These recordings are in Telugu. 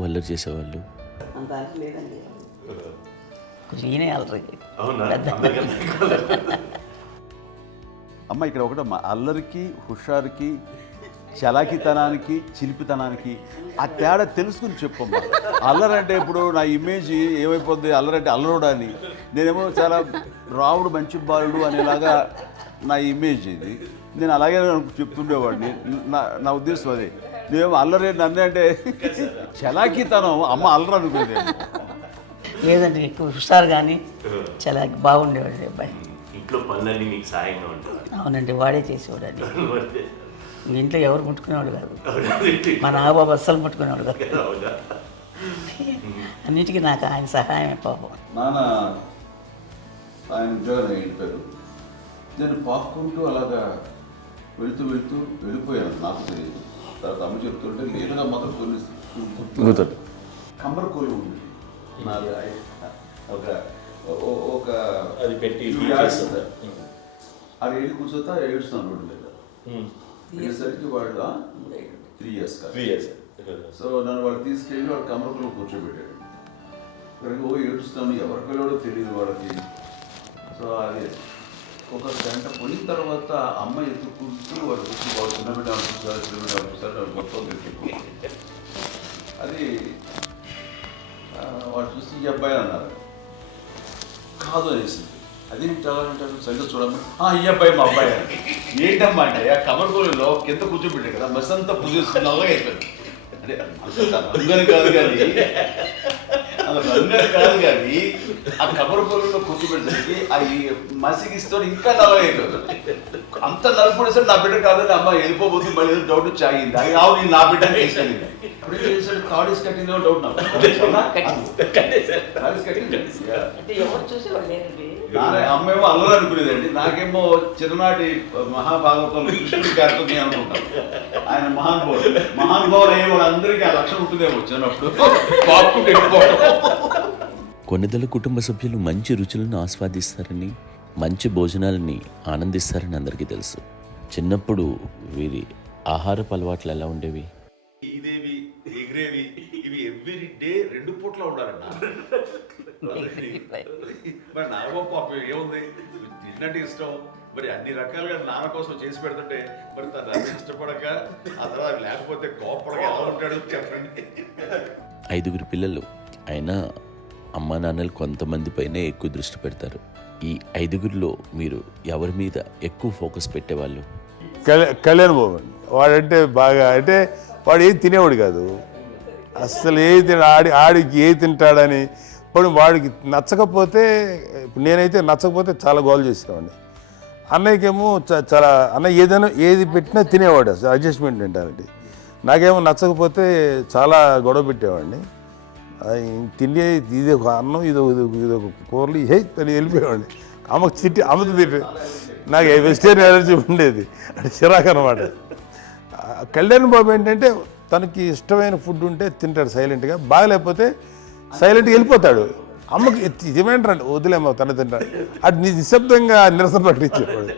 అల్లరి చేసేవాళ్ళు అంత అలసి లేదండి. కొంచెం ఈయనే అల్లరి. అమ్మ ఇక్కడ ఒకటి అల్లరికి, హుషారుకి, చలాకితనానికి, చిలిపితనానికి ఆ తేడా తెలుసుకుని చెప్పమ్మా. అల్లరంటే ఇప్పుడు నా ఇమేజ్ ఏమైపోద్ది, అల్లరంటే అల్లరుడు అని, నేనేమో చాలా రావుడు మంచి బాలుడు అనేలాగా నా ఇమేజ్ ఇది. నేను అలాగే చెప్తుండేవాడిని. నా ఉద్దేశం అదే. నేనేమో అల్లరి నన్నే అంటే చలాకితనం అమ్మ అల్లరు అనుకునేది. లేదండి, ఎక్కువ హుషారు కానీ చాలా బాగుండేవాడు అబ్బాయి. ఇంట్లో పనులన్నీ మీకు సాయంగా ఉంటాయి. అవునండి, వాడే చేసేవాడు. అది ఇంట్లో ఎవరు ముట్టుకునేవాడు కాదు. మా నాగబాబు అస్సలు ముట్టుకునేవాడు కాదు. అన్నిటికీ నాకు ఆయన సహాయమే పాపం. నాన్న ఆయన ఉద్యోగం వెళ్ళిపోయారు. నేను పాక్కుంటూ అలాగా వెళుతూ వెళ్ళిపోయాను. నాకు తెలియదు. తర్వాత అమ్మ చెప్తుంటే లేదుగా మాత్రం కొన్ని కమ్మర కోలు ఉంది నాది. ఒక అది పెట్టి అది వెళ్ళి కూర్చోతా ఏడుస్తున్నాను రోడ్డు మీద. వెళ్ళేసరికి వాళ్ళు 3 years సో నన్ను వాళ్ళు తీసుకెళ్ళి వాడు కమ్మరకులు కూర్చోబెట్టాడు. ఇక్కడికి ఏడుస్తున్నాను, ఎవరి పిల్లడో తెలియదు వాళ్ళకి. సో అది ఒక గంట పోయిన తర్వాత అమ్మ ఎత్తుకుంటూ వాడు కూర్చో వాడు చిన్నబిడ్డ చూసారు మొత్తం తెచ్చుకో. అది వాడు చూసి ఈ అబ్బాయి అన్నారు. కాదు అనేసింది. అది చాలంటారు సంగతి చూడమ్మా. ఈ అబ్బాయి మా అబ్బాయి అని. ఏంటమ్మా అంటే ఆ కమర్గోళంలో కింద కూర్చోబెట్టాడు కదా, బస్ అంతా పూజ చేసుకున్నాగా అయిపోయింది. అంటే రంగని కాదు కానీ ఆ కమర్గోళంలో కూర్చోబెట్టడానికి అవి మసిగిస్తూ ఇంకా నల్లగా అయిపోయింది. అంత నలుపుడేసరి నా బిడ్డ కాదని అమ్మ వెళ్ళిపోబోతుంది. మళ్ళీ డౌట్ చాగింది. అది రావు నేను నా బిడ్డ తీసుకెళ్ళింది. అప్పుడే చేసాడు తాడీస్ కట్టిందో డౌట్ నాకు. అమ్మేమో అల్లరు అనుకునేదండి. నాకేమో చిన్ననాటి మహాభాగవతంలో కృష్ణుడి క్యారెక్టర్ అనుకుంటాను. ఆయన మహానుభావులు అయ్యే వాళ్ళందరికీ ఆ లక్ష్యం ఉంటుందేమో చిన్నప్పుడు. కొన్నిదల కుటుంబ సభ్యులు మంచి రుచులను ఆస్వాదిస్తారని, మంచి భోజనాలని ఆనందిస్తారని అందరికీ తెలుసు. చిన్నప్పుడు వీరి ఆహారపు అలవాట్లు ఎలా ఉండేవి? ఇదేవి ఎగిరేవి ఇవి ఎవ్రీ డే 2 పూట్ల ఉండాలన్న. మరి నాగబాబు పాపం ఏముంది, తిన్నట్టు ఇష్టం. మరి అన్ని రకాలుగా నాన్న కోసం చేసి పెడుతుంటే మరి తను ఇష్టపడక ఆ తర్వాత లేకపోతే కోపడక ఎలా ఉంటాడు చెప్పండి. 5 పిల్లలు అయినా అమ్మా నాన్నలు కొంతమంది పైనే ఎక్కువ దృష్టి పెడతారు. ఈ 5 మీరు ఎవరి మీద ఎక్కువ ఫోకస్ పెట్టేవాళ్ళు? కళ్యాణ్ బాబు అండి. వాడంటే బాగా, అంటే వాడు ఏది తినేవాడు కాదు అసలు. ఏది ఆడికి ఏది తింటాడని ఇప్పుడు వాడికి నచ్చకపోతే, ఇప్పుడు నేనైతే నచ్చకపోతే చాలా గోల్ చేసేవాడిని. అన్నయ్యకేమో చాలా అన్నయ్య ఏదైనా ఏది పెట్టినా తినేవాడు. అసలు అడ్జస్ట్మెంట్ మెంటాలిటీ. నాకేమో నచ్చకపోతే చాలా గొడవ పెట్టేవాడిని. తిండి ఇది ఒక అన్నం, ఇదొక కూరలు అని వెళ్ళిపోయేవాడిని. అమ్మకు అమ్మతో తిట్టి నాకు వెజిటేరియన్ ఎలర్జీ ఉండేది. అంటే చిరాకు అనమాట. కళ్యాణ్ బాబు ఏంటంటే తనకి ఇష్టమైన ఫుడ్ ఉంటే తింటాడు సైలెంట్గా, బాగలేకపోతే సైలెంట్గా వెళ్ళిపోతాడు. అమ్మకి ఇదేమేంటారండి వదిలేమో తన తింటాడు. అది నిశ్శబ్దంగా నిరసన ప్రకటించేవాడు.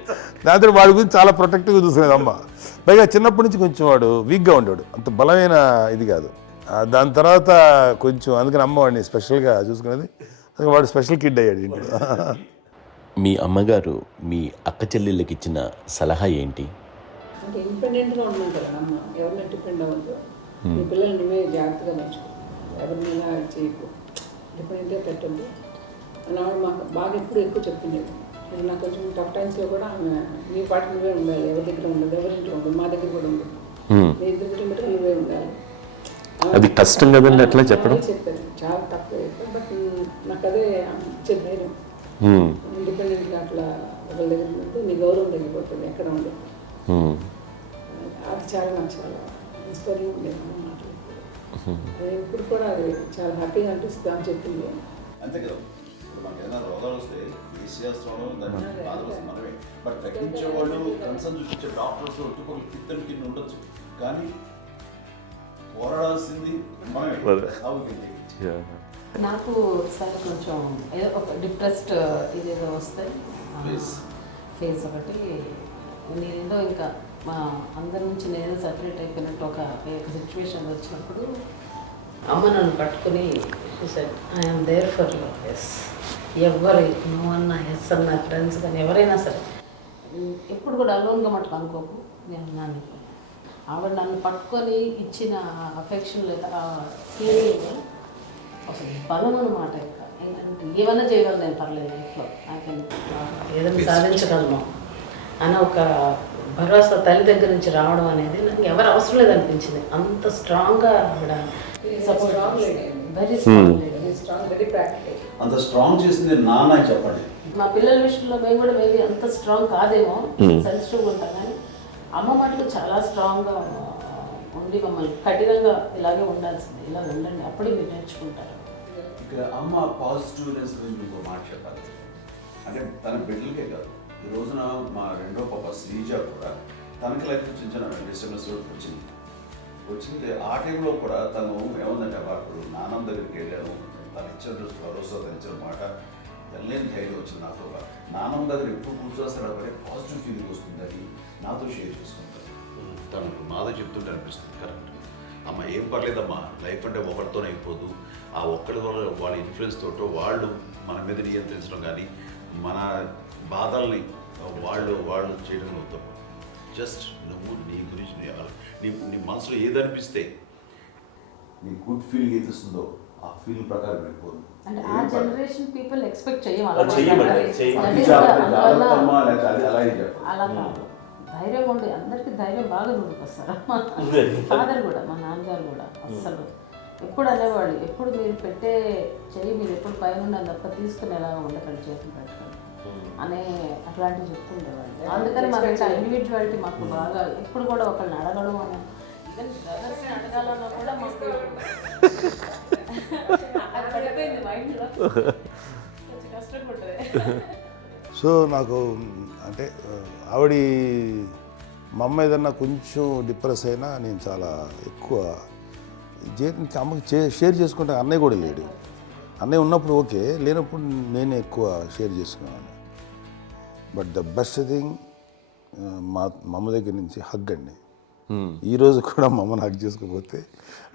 దాంతో వాడి గురించి చాలా ప్రొటెక్టివ్గా చూసుకునేది అమ్మ. పైగా చిన్నప్పటి నుంచి కొంచెం వాడు వీక్గా ఉండేవాడు, అంత బలమైన ఇది కాదు. దాని తర్వాత కొంచెం అందుకని అమ్మ వాడిని స్పెషల్గా చూసుకునేది. వాడు స్పెషల్ కిడ్ అయ్యాడు ఇంట్లో. మీ అమ్మగారు మీ అక్క చెల్లెళ్ళకి ఇచ్చిన సలహా ఏంటి? అంటే ఇండిపెండెంట్గా ఉండమంటారు అమ్మ. ఎవరిని డిపెండ్ అవ్వద్దు. మీ పిల్లలు నువ్వే జాగ్రత్తగా నేర్చుకో, ఎవరినైనా చేయకు, డిపెండెంట్గా పెట్టద్దు అని ఆవిడ మాకు బాగా ఎక్కువ చెప్తుండేది. నాకు కొంచెం టఫ్ టైమ్స్లో కూడా ఆమె నీ పాటు నువ్వే ఉండాలి, ఎవరి దగ్గర ఉండదు, ఎవరింట్లో ఉండదు, మా దగ్గర కూడా ఉండదు, నీ ఇద్దరు కుటుంబం నువ్వే ఉండాలి. అది కష్టం కదండి అట్లా చెప్పడం. చెప్పారు, చాలా తక్కువ చెప్పారు. బట్ నాకు అదే చెప్పాను, ఇండిపెండెంట్గా అట్లా ఒకరి దగ్గర ఉంటే నీ గౌరవం తగ్గిపోతుంది, ఎక్కడ ఉండదు. అది చాలా నాకు చాలా ఇన్స్పైరింగ్ ఉండేది మాటలు. అది ఇప్పుడు కూడా అది చాలా హ్యాపీగా అనిపిస్తుంది అని చెప్పింది. అంతే కదా, ఇప్పుడు మనకి ఏదైనా రోగాలు వస్తే చేసేస్తాను దాన్ని బాధపడుతుంది మనమే. బట్ తగ్గించేవాళ్ళు కన్సర్న్ చూపించే డాక్టర్స్ ఒట్టుకోలు కింద కింద ఉండొచ్చు, కానీ పోరాడాల్సింది మనమే. నాకు సార్ కొంచెం ఒక డిప్రెస్డ్ ఇదేదో వస్తే ఫేజ్ ఒకటి, నేనేదో ఇంకా మా అందరి నుంచి నేను సపరేట్ అయిపోయినట్టు ఒక సిచ్యువేషన్ వచ్చినప్పుడు అమ్మ నన్ను పట్టుకుని said I'm there for you. Yes, ఎవరు నువ్వు అన్నా ఎస్ అన్న ఫ్రెండ్స్ కానీ ఎవరైనా సరే ఎప్పుడు కూడా అలోన్గా మటుకు అనుకోకు, నేను నాన్న ఆవిడ నన్ను పట్టుకొని ఇచ్చిన అఫెక్షన్ లేదా ఫీలింగ్ అసలు బలం అన్నమాట. ఇంకా ఏమన్నా చేయగలను నేను, పర్లేదు లైఫ్లో నాకు ఏదైనా సాధించగలను అని ఒక భరోసా తల్లి దగ్గర నుంచి రావడం అనేది నాకు ఎవరు అవసరం లేదనిపించింది. అంత స్ట్రాంగ్గా ఆవిడ support, very strong, very practical. అంత స్ట్రాంగ్ చేసింది నాన్న చెప్పండి. మా పిల్లల విషయంలో మేము కూడా మేబీ అంత స్ట్రాంగ్ కాదేమో, సెన్సిటివ్గా ఉంటాం, కానీ అమ్మ మటుకు చాలా స్ట్రాంగ్గా ఉండి మమ్మల్ని కఠినంగా ఇలాగే ఉండాల్సింది, ఇలా ఉండండి అప్పుడే మీరు నేర్చుకుంటారు. ఇక్కడ అమ్మ పాజిటివ్నెస్ గురించి ఇంకో మాట చెప్పాలి. అంటే తన బిడ్డలకే కాదు, ఈ రోజున మా రెండో పాప శ్రీజ కూడా తనకి లైఫ్ చిన్న చిన్న డిస్టర్బెన్స్ వచ్చింది. ఆ టైంలో కూడా తను ఏముందంటే అప్పుడు నాన్న దగ్గరికి వెళ్ళాను, తను ఇచ్చిన భరోసా, తను ఇచ్చిన మాట వెళ్ళలేని ధైర్యం వచ్చింది నాతో. నాన్నమ్మ దగ్గర ఎప్పుడు కూర్చోస్తాడు అప్పుడే పాజిటివ్ ఫీలింగ్ వస్తుందని నాతో షేర్ చేసుకుంటాను. తను నాతో చెప్తుంటే అనిపిస్తుంది కరెక్ట్. అమ్మ ఏం పర్లేదమ్మా, లైఫ్ అంటే ఒకరితోనే అయిపోదు, ఆ ఒక్కరి వల్ల వాళ్ళ ఇన్ఫ్లుయెన్స్ తోటో వాళ్ళు మన మీద నియంత్రించడం కానీ మన బాధల్ని వాళ్ళు చేయడం అవుతాం. జస్ట్ నువ్వు నీ గురించి నీ మనసులో ఏదనిపిస్తే నీ గుడ్ ఫీలింగ్ ఏది వస్తుందో ఆ ఫీలింగ్ ప్రకారం వెళ్ళిపోదు. అంటే ఆ జనరేషన్ పీపుల్ ఎక్స్పెక్ట్ అలా కాదు, ధైర్యం ఉండి అందరికీ ధైర్యం బాగా నూరుకొస్తారు. ఫాదర్ కూడా, మా నాన్నగారు కూడా అస్సలు ఎప్పుడు అనేవాళ్ళు, ఎప్పుడు మీరు పెట్టే చెయ్యి మీరు ఎప్పుడు పైన ఉండాలి తప్ప తీసుకునేలా ఉండకండి, చేతులు పెట్టుకొని అనే అట్లాంటివి చెప్తుండేవాళ్ళు. అందుకని మాకు ఇండివిజువాలిటీ మాకు బాగా ఎప్పుడు కూడా ఒకళ్ళని అడగడం అని, ఈవెన్ బ్రదర్స్ని అడగాలన్నా కూడా మాకు అది పడిపోయింది మైండ్లో, కొంచెం కష్టంగా ఉంటుంది. సో నాకు అంటే ఆవిడ మా అమ్మ ఏదన్నా కొంచెం డిప్రెస్ అయినా నేను చాలా ఎక్కువ అమ్మకి షేర్ చేసుకుంటే అన్నయ్య కూడా లేడు. అన్నయ్య ఉన్నప్పుడు ఓకే, లేనప్పుడు నేనే ఎక్కువ షేర్ చేసుకున్నాను. బట్ ద బెస్ట్ థింగ్ మా అమ్మ దగ్గర నుంచి హగ్ అండి. ఈరోజు కూడా మా అమ్మని హగ్ చేసుకోకపోతే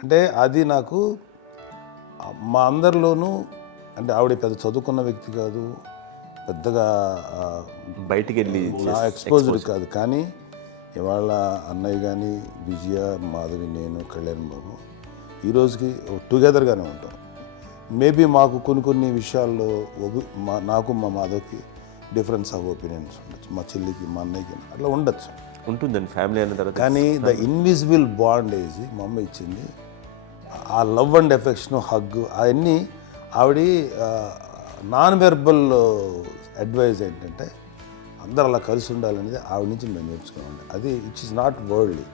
అంటే అది నాకు మా అందరిలోనూ, అంటే ఆవిడ పెద్ద చదువుకున్న వ్యక్తి కాదు, పెద్దగా బయటికి వెళ్ళి నా ఎక్స్పోజర్ కాదు, కానీ ఇవాళ అన్నయ్య కానీ విజయ, మాధవి, నేను, కళ్యాణ్ బాబు ఈ రోజుకి టుగెదర్గానే ఉంటాం. మేబీ మాకు కొన్ని విషయాల్లో నాకు మా మాధవ్కి డిఫరెన్స్ ఆఫ్ ఒపీనియన్స్ ఉండొచ్చు, మా చెల్లికి మా అన్నయ్యకి అట్లా ఉండొచ్చు, ఉంటుందండి ఫ్యామిలీ అన్న తర్వాత. కానీ ద ఇన్విజిబుల్ బాండేజ్ మా అమ్మ ఇచ్చింది, ఆ లవ్ అండ్ ఎఫెక్షన్, హగ్, అవన్నీ ఆవిడ నాన్ వెర్బల్ అడ్వైజ్ ఏంటంటే అందరూ అలా కలిసి ఉండాలనేది ఆవిడ నుంచి మేము నేర్చుకోవాలి. అది ఇట్స్ ఇస్ నాట్ వర్డ్లీ,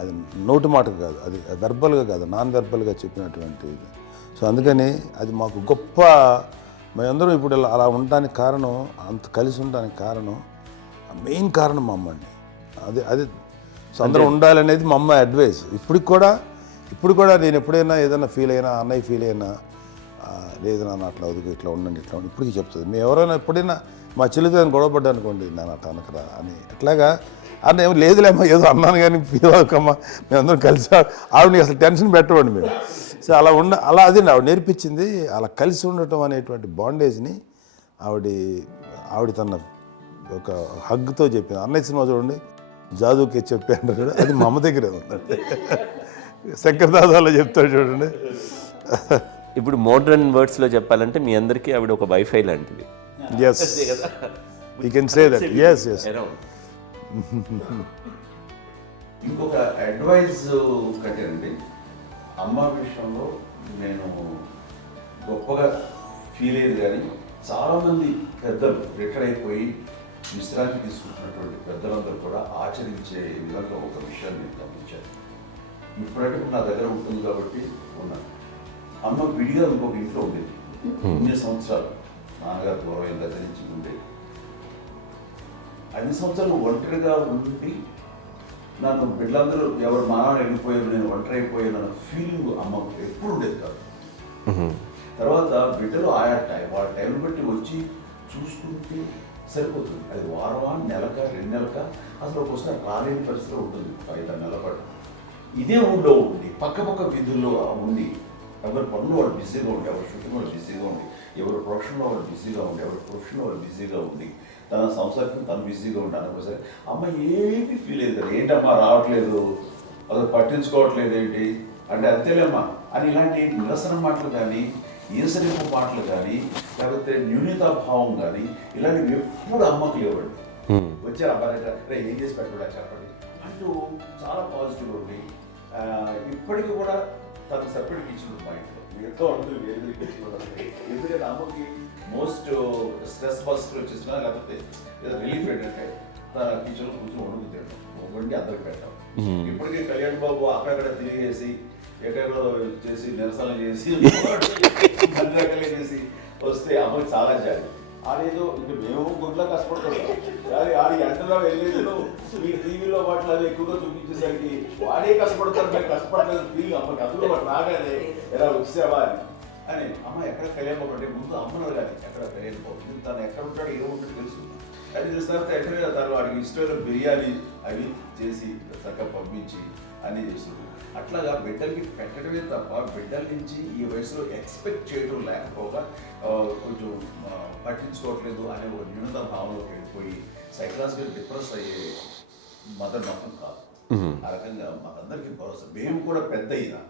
అది నోటి మాట కాదు, అది వెర్బల్గా కాదు, నాన్ వెర్బల్గా చెప్పినటువంటి ఇది. సో అందుకని అది మాకు గొప్ప, మేమందరం ఇప్పుడు అలా ఉండడానికి కారణం, అంత కలిసి ఉండడానికి కారణం, మెయిన్ కారణం మా అమ్మండి. అది సో అందరూ ఉండాలనేది మా అమ్మ అడ్వైస్. ఇప్పుడు కూడా నేను ఎప్పుడైనా ఏదైనా ఫీల్ అయినా, అన్నయ్య ఫీల్ అయినా, లేదు నాన్న అట్లా వదుకు, ఇట్లా ఉండండి, ఇట్లా ఉండి ఇప్పటికీ చెప్తుంది. మేము ఎవరైనా ఎప్పుడైనా మా చెల్లితో గొడవపడ్డా అనుకోండి, నేను అట్లా అనకరా అని, ఎట్లాగా అన్న ఏమో లేదులేమ్మా ఏదో అన్నాను కానీ ఫీల్ అవ్వకమ్మా, మేమందరం కలిసి ఆవిడని అసలు టెన్షన్ పెట్టవండి మేము. సో అలా అది ఆవిడ నేర్పించింది, అలా కలిసి ఉండటం అనేటువంటి బాండేజ్ని ఆవిడ తన ఒక హగ్తో చెప్పింది. అన్నయ్య సినిమా చూడండి, జాదూకి చెప్పాను కూడా, అది మా అమ్మ దగ్గరే ఉందండి. శంకర్దాదాలో చెప్తాడు చూడండి. ఇప్పుడు మోడ్రన్ వర్డ్స్లో చెప్పాలంటే మీ అందరికీ ఆవిడ ఒక వైఫై లాంటిది. Yes, you can say that. Yes. ఇంకొక అడ్వైజ్ కట్టండి, అమ్మ విషయంలో నేను గొప్పగా ఫీల్ అయ్యేది, కానీ చాలామంది పెద్దలు రిటైర్ అయిపోయి విశ్రాంతి తీసుకుంటున్నటువంటి పెద్దలందరూ కూడా ఆచరించే విధంగా ఒక విషయాన్ని నేను గమనించాను. ఇప్పుడంటే నా దగ్గర ఉంటుంది కాబట్టి ఉన్నాను. అమ్మ విడిగా ఇంకొక ఇంట్లో ఉండేది, ఇన్ని సంవత్సరాలు నాన్నగారు దూరం దగ్గర నుంచి ఉండేది. 5 సంవత్సరాలు ఒంటరిగా ఉండి నన్ను బిడ్డలందరూ ఎవరు మానవులు వెళ్ళిపోయారు, నేను ఒంటరి అయిపోయాను అన్న ఫీలింగ్ అమ్మకు ఎప్పుడు ఉండేది కాదు. తర్వాత బిడ్డలు వాళ్ళ టైం బట్టి వచ్చి చూసుకుంటే సరిపోతుంది. అది వారమా, నెలక, 2 నెలక, అసలు ఒకసారి రాలేని పరిస్థితిలో ఉంటుంది. 5-6 నెలల పాటు ఇదే ఊళ్ళో ఉండి పక్క వీధుల్లో ఉండి ఎవరి పనులు వాళ్ళు బిజీగా ఉండి, ఎవరి షూటింగ్ వాళ్ళు బిజీగా ఉండి, ఎవరి ప్రొఫెషన్లో వాళ్ళు బిజీగా ఉండి, ఎవరి ప్రొఫెషన్లో వాళ్ళు బిజీగా ఉండి, తన సంసారం తను బిజీగా ఉంటాను అనుకోసరి అమ్మ ఏమీ ఫీల్ అయ్యేది కదా, ఏంటమ్మా రావట్లేదు, అసలు పట్టించుకోవట్లేదు ఏంటి అంటే అంతేలేమ్మా అని ఇలాంటి నిరసన మాటలు కానీ, ఈసరింపు మాటలు కానీ, లేకపోతే న్యూనతాభావం కానీ ఇలాంటివి ఎప్పుడు అమ్మకు లేవండి. వచ్చారు అబ్బాయి ఏం చేసి పెట్టడా చెప్పండి అంటూ చాలా పాజిటివ్ ఉండి ఇప్పటికీ కూడా తను సపరేట్ కిచెన్ మా ఇంట్లో ఎంతో ఉంటుంది వేరే కిచెన్. ఎందుకంటే అమ్మకి మోస్ట్ స్ట్రెస్ బస్టర్ వచ్చేసినా లేకపోతే ఏదో రిలీఫ్ ఏంటంటే తన కిచెన్లో కూర్చొని వండుకు వండి అందరికి పెట్టాం. ఇప్పటికీ కళ్యాణ్ బాబు అక్కడక్కడ తిరిగేసి ఎక్కడో చేసి నిరసన చేసి అన్ని రకాలు చేసి వస్తే అమ్మకి చాలా జాలి. ఆడేదో ఇంక మేము గుడ్లా కష్టపడుతున్నాం కానీ ఆడి ఎంటలో వెళ్ళేది మీ టీవీలో వాటిలో అది ఎక్కువగా చూపించేసరికి వాడే కష్టపడతారు, మేము కష్టపడలేదు ఫీల్ అమ్మకి అందులో వాడు రాగానే ఎలా వచ్చావా అని అమ్మ ఎక్కడ కళ్యాణ్ బాబు అంటే ముందు అమ్మను కానీ ఎక్కడ కళ్యాణ్ బాబు తను ఎక్కడ ఉంటాడు ఏముంటుంది తెలుసు అది తెలిసిన తర్వాత ఎక్కడ తను వాడికి ఇష్టమైన బిర్యానీ అవి చేసి చక్కగా పంపించి అన్నీ చేస్తుంది. అట్లాగా బిడ్డలకి పెట్టడమే తప్ప బిడ్డల నుంచి ఈ వయసులో ఎక్స్పెక్ట్ చేయడం లేకపోగా కొంచెం పట్టించుకోవట్లేదు అనే ఒక న్యూనత భావనలోకి వెళ్ళిపోయి సైకలాజికల్ డిప్రెస్ అయ్యే మదర్ మొత్తం కాదు. ఆ రకంగా మాకందరికీ భరోసా. మేము కూడా పెద్ద అయినా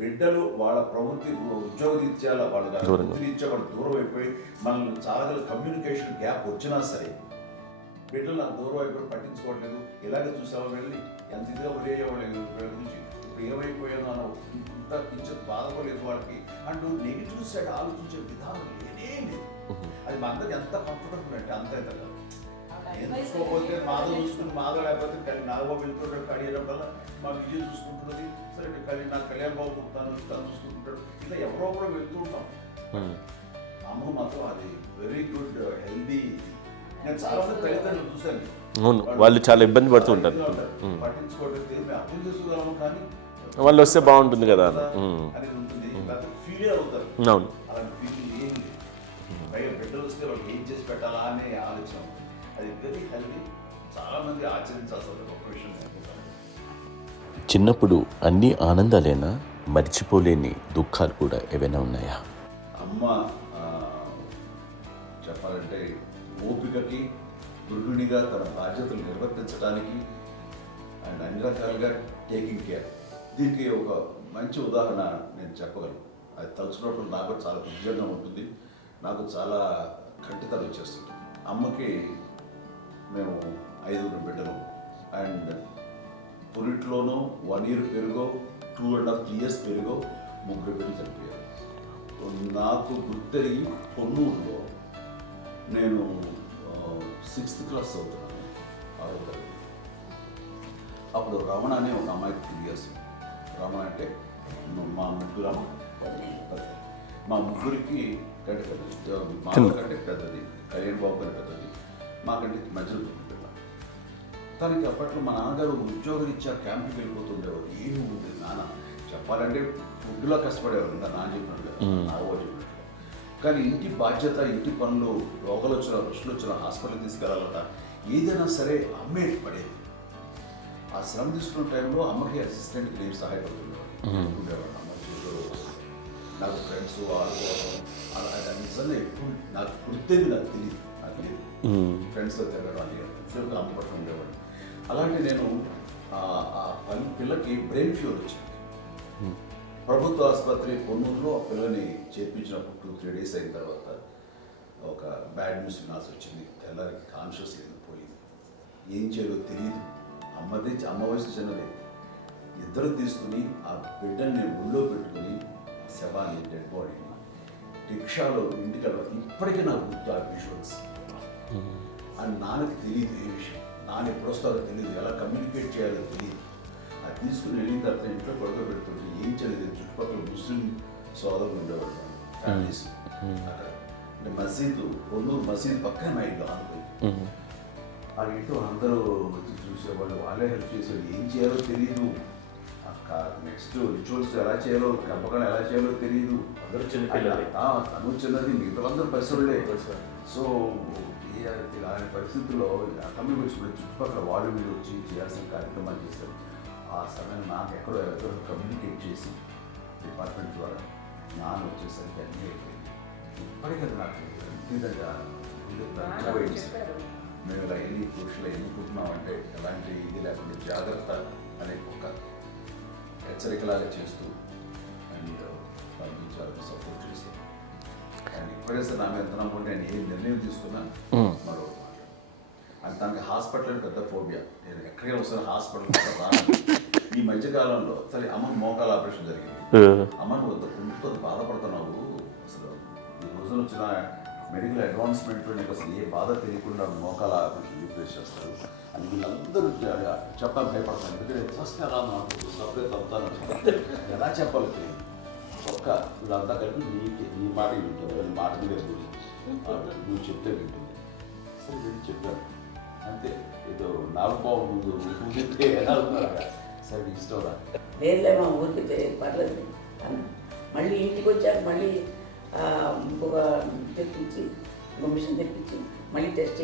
బిడ్డలు వాళ్ళ ప్రవృత్తి ఉద్యోగరీత్యా వాళ్ళు వృత్తిరీత్యా వాళ్ళు దూరం అయిపోయి మనల్ని చాలా కమ్యూనికేషన్ గ్యాప్ వచ్చినా సరే బిడ్డలు నాకు దూరం అయిపోయి పట్టించుకోవట్లేదు. ఇలాగే చూసావా వెళ్ళి ఎంత ఇదిగా వదిలేయేవాళ్ళు గురించి ఇప్పుడు ఏమైపోయాను అన్న ఇంత కొంచెం బాధపడలేదు వాళ్ళకి అంటూ నెగిటివ్ సైడ్ ఆలోచించే విధానం లేనే లేదు. అది మా అందరికి ఎంత కంఫర్టబుల్ అంటే అంత కదా. నేను చూసుకోకపోతే మాధవ్ చూసుకుని మాధవ్ లేకపోతే నాగబాబు వెళ్తుంటాడు కడియడం వల్ల మా విజయ్ చూసుకుంటున్నది సరే నాకు కళ్యాణ్ బాబు తను చూసుకుంటుంటాడు. ఇలా ఎవరో కూడా వెళ్తూ ఉంటాం. అమ్మ మాత్రం అది వెరీ గుడ్ హెల్దీ. నేను చాలా మంది తల్లిదండ్రులు చూశాను, అవును, వాళ్ళు చాలా ఇబ్బంది పడుతూ ఉంటారు. పట్టించుకోవట్లేదు, మేము అర్థం చేసుకోగలము కానీ వాళ్ళు వస్తే బాగుంటుంది కదా అనేది ఉంటుంది. ఫీల్ అవుతారు. అవును, అలాంటి ఫీలింగ్ ఏం లేదు. పైగా బిడ్డలు వస్తే వాళ్ళు ఏం చేసి పెట్టాలా అనే ఆలోచన. అది వెరీ హెల్దీ. చాలా మంది ఆచరించాల్సిన ఒక విషయం అనుకుంటాను. చిన్నప్పుడు అన్ని ఆనందాలేనా, మర్చిపోలేని దుఃఖాలు కూడా ఏవైనా ఉన్నాయా? అమ్మ చెప్పాలంటే ఓపికకి, గృహిణిగా తన బాధ్యతలు నిర్వర్తించడానికి అండ్ అన్ని రకాలుగా టేకింగ్ కేర్. దీనికి ఒక మంచి ఉదాహరణ నేను చెప్పగలను. అది తలుచుకోవడం నాకు చాలా ఉద్యోగంగా ఉంటుంది, నాకు చాలా ఖండితలు వచ్చేస్తుంది. అమ్మకి మేము 5 బిడ్డలు అండ్ పురిట్లోనూ 1 year పెరుగో 2.5 years పెరుగో 3 బిడ్డలు చనిపోయారు. నాకు గుర్తెరిగి పొన్నూరులో నేను 6th class చదువుతున్నాను, 6వ తరగతి. అప్పుడు రమణ అనే ఒక అమ్మాయికి 3 years. రమణ అంటే మా ముగ్గురికి కంటే పెద్దది, మా కంటే పెద్దది, కళ్యాణ్ బాబు కంటే పెద్దది, మాకంటే మధ్యలో పిల్ల. తనకి అప్పట్లో మా నాన్నగారు ఉద్యోగరీత్యా క్యాంప్కి వెళ్ళిపోతుండేవారు. ఏమి ఉండేది నాన్న చెప్పాలంటే ఫుడ్లో కష్టపడేవారు. ఇంకా నాన్న చెప్పినట్టు కదా, నాగో చెప్పినట్టు. కానీ ఇంటి బాధ్యత, ఇంటి పనులు, రోగాలు వచ్చిన రుచులు వచ్చిన హాస్పిటల్కి తీసుకెళ్ళాలట ఏదైనా సరే అమ్మే పడేది. ఆ శ్రమ తీసుకున్న టైంలో అమ్మకి అసిస్టెంట్కి నేను సహాయపడుతుండేవాడు. అమ్మ చేతులు నాకు ఫ్రెండ్స్ ఆడుకోవడం అలా నిజంగా ఎప్పుడు నాకు గుర్తేది, నాకు తెలియదు, నాకు తెలియదు ఫ్రెండ్స్తో తిరగడం అది ఫ్రెండ్స్తో అమ్మ పట్ల ఉండేవాడు. అలాంటి నేను ఆ పిల్లకి బ్రెయిన్ ఫ్యూర్ వచ్చింది. ప్రభుత్వ ఆసుపత్రి పొన్నూరులో ఆ పిల్లని చేర్పించినప్పుడు 2-3 days అయిన తర్వాత ఒక బ్యాడ్ న్యూస్ వినాల్సి వచ్చింది. తెల్లారికి కాన్షియస్ లేదు, పోయింది. ఏం చేయాలో తెలియదు. అమ్మ వయసు చిన్నదే. ఇద్దరు తీసుకుని ఆ బిడ్డల్ని ఒళ్ళో పెట్టుకుని శవాన్ని, డెడ్ బాడీని రిక్షాలో ఇంటికి వెళ్ళాలి. ఇప్పటికీ నాకు గుర్తు ఆ విజువల్స్. అని నాన్నకి తెలియదు ఏ విషయం, నాన్న ఎప్పుడు వస్తారో తెలియదు, ఎలా కమ్యూనికేట్ చేయాలో తెలియదు. అది తీసుకుని వెళ్ళిన తర్వాత ఇంట్లో పడుకోబెడుతుంటే ఏం చేయలేదు. చుట్టుపక్కల ముస్లిం సోదరులు ఉండేవాళ్ళు, ఫ్యామిలీస్ అక్కడ. అంటే మసీదు, పొన్నూరు మసీదు పక్కన మా ఇంట్లో ఆనుకుని ఆ ఇంట్లో అందరూ వచ్చి చూసేవాళ్ళు, వాళ్ళే హెల్ప్ చేసేవాళ్ళు. ఏం చేయాలో తెలియదు. నెక్స్ట్ రిచువల్స్ ఎలా చేయాలో, గంపకాలు ఎలా చేయాలో తెలియదు. అందరూ చిన్నపిల్లలే. తను చిన్నది, మిగతాలందరూ పరిసరులే. సో అలాంటి పరిస్థితుల్లో కమ్మి వచ్చినప్పుడు చుట్టుపక్కల వాళ్ళు మీరు వచ్చి చేయాల్సిన కార్యక్రమాలు చేశారు. ఆ సమయం నాకు ఎవరో కమ్యూనికేట్ చేసి డిపార్ట్మెంట్ ద్వారా నాన్న వచ్చేసరికి అన్నీ అయిపోయింది. ఇప్పటికీ నాకు ఇంటి దగ్గర మేము ఇలా ఎన్ని పురుషులు ఎన్ని పుట్టినామంటే ఎలాంటి ఇది లేకుండా జాగ్రత్త అనే ఒక హెచ్చరికలాగా చేస్తూ అండ్ పంపించాలని సపోర్ట్ చేశాను. అండ్ ఇప్పుడైతే నా మీద నమ్ముకుంటే నేను ఏ నిర్ణయం తీసుకున్నా మరో మాట అండ్ తనకి హాస్పిటల్ పెద్ద ఫోబియా. నేను ఎక్కడికి వస్తాను హాస్పిటల్. ఈ మధ్యకాలంలో సరే అమ్మకి మోకాల ఆపరేషన్ జరిగింది. అమ్మను కొంత బాధపడుతున్నావు, అసలు ఈ రోజున వచ్చిన మెడికల్ అడ్వాన్స్మెంట్లో నీకు అసలు ఏ బాధ తెలియకుండా మోకాల రీప్లేస్ చేస్తారు అని వీళ్ళందరూ చెప్పడానికి భయపడతాను. ఎందుకంటే ఫస్ట్ ఎలా నాకు సపరేట్ అవుతాను ఎలా చెప్పాలి తెలియదు. ఒక్క వీళ్ళంతా కలిపి నీ మాట వింటుంది, వీళ్ళ మాట మీద నువ్వు చెప్తే వింటుంది. సరే నేను చెప్పాను అంతే. ఏదో నాలుగు పావు ముందు చెప్తే ఎలా ఉన్నారా సరే ఇష్టం రా లేదులే మా ఊరికి పర్లేదు అన్న. మళ్ళీ ఇంటికి వచ్చాక మళ్ళీ ఒక తెప్పించి మిషన్ తెప్పించి మళ్ళీ టెస్ట్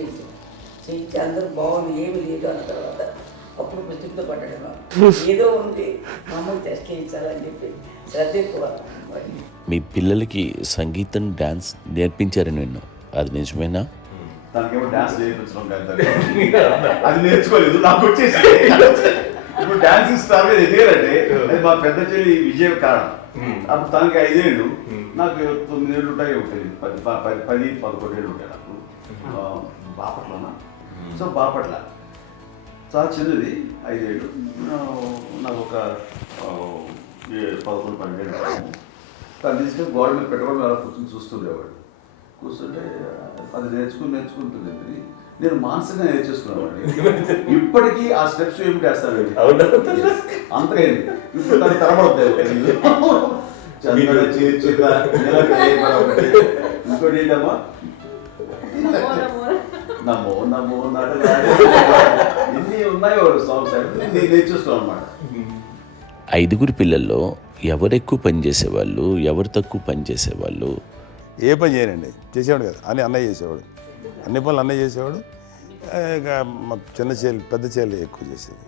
చేయించి అందరూ బాగుంది ఏమి లేదు అన్న తర్వాత అప్పుడు ప్రతితో పడ్డాడు. ఏదో ఉంది మమ్మల్ని టెస్ట్ చేయించాలని చెప్పి శ్రద్ధ ఎక్కువ. మీ పిల్లలకి సంగీతం డాన్స్ నేర్పించారని విన్నాం, అది నిజమేనా? తనకేమో డాన్స్ నేర్పించడం కాదు, అది నేర్చుకోలేదు, నాకు వచ్చేసి ఇప్పుడు డాన్సింగ్ స్టార్ ఎదిగారంటే అది మా పెద్ద చెల్లి విజయ కారణం. అప్పుడు తనకి 5 ఏళ్ళు, నాకు 9 ఏళ్ళు ఉంటాయి, ఉంటాయి 10-11 ఏళ్ళు ఉంటాయి నాకు. బాపట్లనా? సో బాపట్ల చాలా చిన్నది, 5 ఏళ్ళు. నాకు ఒక 11-12 ఏళ్ళు. తను తీసుకొని గోడ మీద పెట్టుకోవడం అలా కూర్చొని చూస్తుండేవాడు. కూర్చుంటే అది నేర్చుకుంటుంది. నేను మానసికంగా నేర్చేసుకున్నాను. ఇప్పటికీ ఆ స్టెప్స్ ఏమిటి వేస్తాను అంతగా ఇప్పుడు తను తరబడతాయి. ఇంకోటి ఏంటమ్మా నమ్మో నమ్మో ఎన్ని ఉన్నాయో సాంగ్స్ నేను నేర్చేసుకున్నాను అన్నమాట. 5 పిల్లల్లో ఎవరు ఎక్కువ పని చేసేవాళ్ళు, ఎవరు తక్కువ పని చేసేవాళ్ళు? ఏ పని చేయనండి, చేసేవాడు కదా అని అన్నయ్య చేసేవాడు. అన్ని పనులు అన్నయ్య చేసేవాడు. ఇక మా చిన్న చెల్లి పెద్ద చెల్లి ఎక్కువ చేసేది.